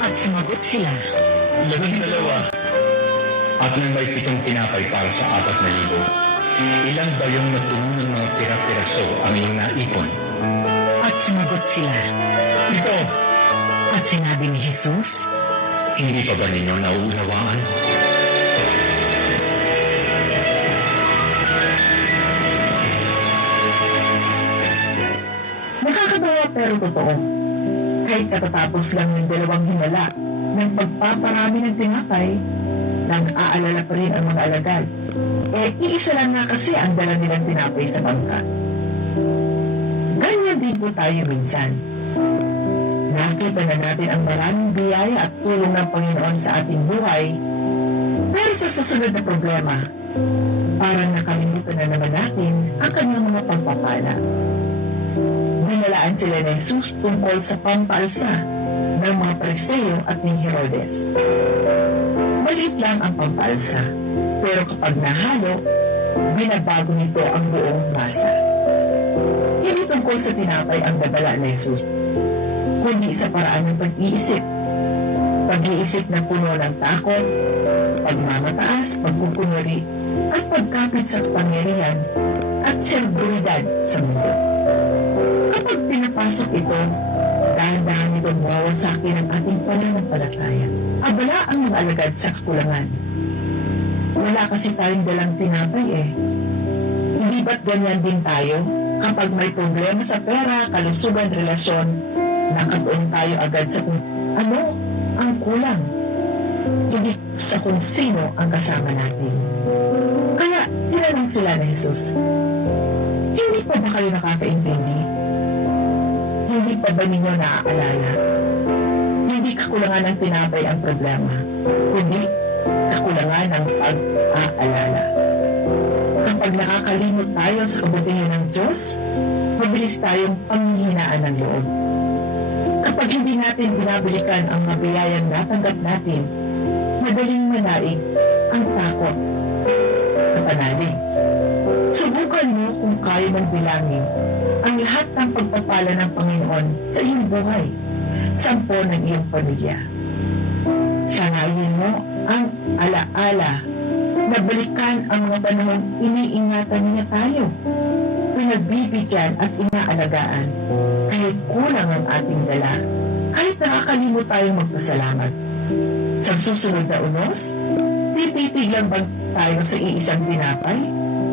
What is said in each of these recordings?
At sumagot sila. 12. At nang may 7 tinapay para sa 4,000, ilang bayong na puno ng mga pira-piraso ang iyong naipon? At sumagot sila. Ito, At sinabi ni Jesus, hindi pa ba ninyo nauunawaan? Nakakatawa pero totoo. Kahit katatapos lang ng 2 himala ng pagpaparami ng tinapay, nang aalala pa rin ang mga alagad. Iisa lang nga kasi ang dala nilang tinapay sa bangka. Ganyan din po tayo minsan. Nakita na natin ang maraming biyaya at tulong ng Panginoon sa ating buhay, pero sa susunod na problema, parang nakalimutan na naman natin ang kanyang mga pagpapala. Dinalaan sila ni Jesus tungkol sa pampaalsa ng mga Pariseo at ni Herodes. Maliit lang ang pampaalsa, pero kapag nahalo, binabago nito ang buong masa. Hindi tungkol sa tinapay ang dadala ni Jesus, kundi sa paraan ng pag-iisip. Pag-iisip na puno ng takot, pagmamataas, pagkukunwari, at pagkapit sa kapangyarihan at seguridad sa mundo. Kapag pinapasok ito, dahan-dahan itong mawawasakin ang ating pananampalataya. Abala ang mga alagad sa kakulangan. Wala kasi tayong dalang tinapay Hindi ba't ganyan din tayo? Kapag may problema sa pera, kalusugan, relasyon, nakatuon tayo agad sa kung ano ang kulang, hindi sa kung sino ang kasama natin. Kaya, tinanong sila ni Jesus, hindi pa ba kayo nakakaintindi? Hindi pa ba ninyo naaalala? Hindi kakulangan ng tinapay ang problema, kundi kakulangan ng pag-aalala. Kapag nakakalimot tayo sa kabutihan ng Diyos, mabilis tayong panghihinaan ng loob. Kapag hindi natin binabalikan ang mabiyayang natanggap natin, madaling manaig ang takot sa panalig. Subukan mo kung kaya mong bilangin ang lahat ng pagpapala ng Panginoon sa iyong buhay, 10 ng iyong pamilya. Sanayin mo ang alaala na balikan ang mga panahong iniingatan niya tayo, pinagbibigyan at inaalagaan, kahit kulang ang ating dala, kahit nakakalimot tayong magpasalamat. Sa susunod na unos, titig lang bang tayo sa iisang tinapay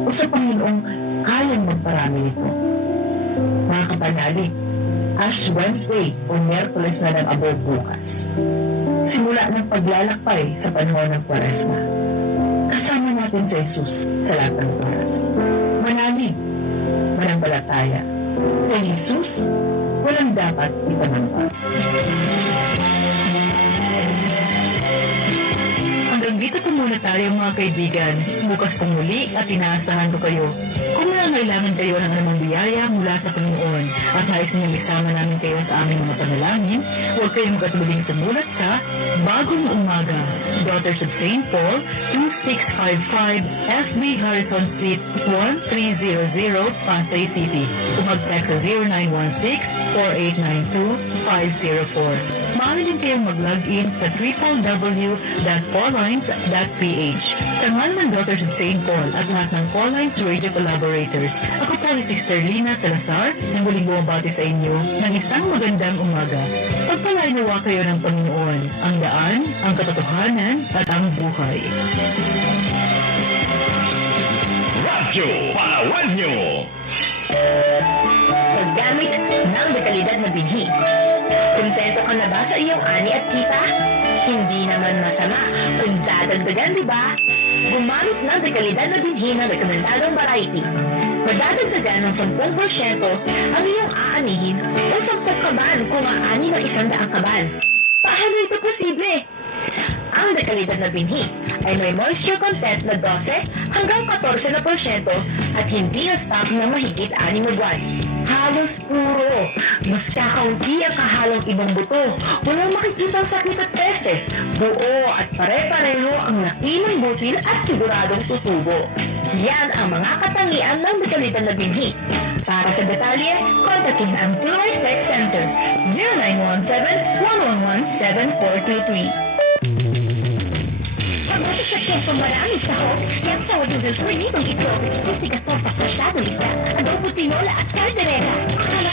o sa Panginoong kayang magparami nito? Mga kapanalig, Ash Wednesday o Miyerkules na ng Abo bukas, simula ng paglalakbay sa panahon ng Kwaresma. Kasama natin si Jesus sa lahat ng oras. Manalig, mananampalataya. Kay Jesus, walang dapat ipanampas. Hanggang dito po muna tayo mga kaibigan. Bukas pong muli at inaasahan ko kayo. Kung nangangailangan kayo ng anumang biyaya mula sa Panginoon at nais niyong isama namin kayo sa aming mga panalangin, huwag kayong magkatuloy sumulat sa Bagong Umaga, Daughters of St. Paul, 2655 SB Harrison Street, 1300, Pasay City. O mag-text sa 0916-4892-504. Maaari din kayong mag-login sa www.paullines.ph. Sa ngalan ng Daughters of St. Paul at lahat ng Paullines Radio Collaborators, ako po si Sister Lina Salazar na muling bumabati sa inyo ng isang magandang umaga. Pagpalain nawa kayo ng Panginoon, ang daan, ang katotohanan at ang buhay. Radyo Palawanyo! Paggamit ng dekalidad na binhi. Kontento ka na ba sa iyong ani at kita? Hindi naman masama kung dadagdagan, di ba? Gumamit ng dekalidad na binhi ng rekomendadong variety. Madadagdagan ng 10% ang iyong aanihin o 10 kaban kung aani ng 100 kaban. Paano ito posible? Ang dekalidad na binhi ay may moisture content na 12 hanggang 14% at hindi na-stock ng mahigit 6 na buwan. Halos puro. Mas kakaunti ang kahalong ibang buto. Walang makikitang sakit at testes. Buo at pare-pareho ang laki ng butil at siguradong tutubo. Yan ang mga katangian ng dekalidad na binhi. Para sa detalye, kontakin ang Tunay Sex Center 0917-111-7423. Pag-masasakyan pa maraming sahog, yung sa noodles for nitong ito, sisigas mo pa sa masyadong isda, adobo tinola at kaldereta. Akala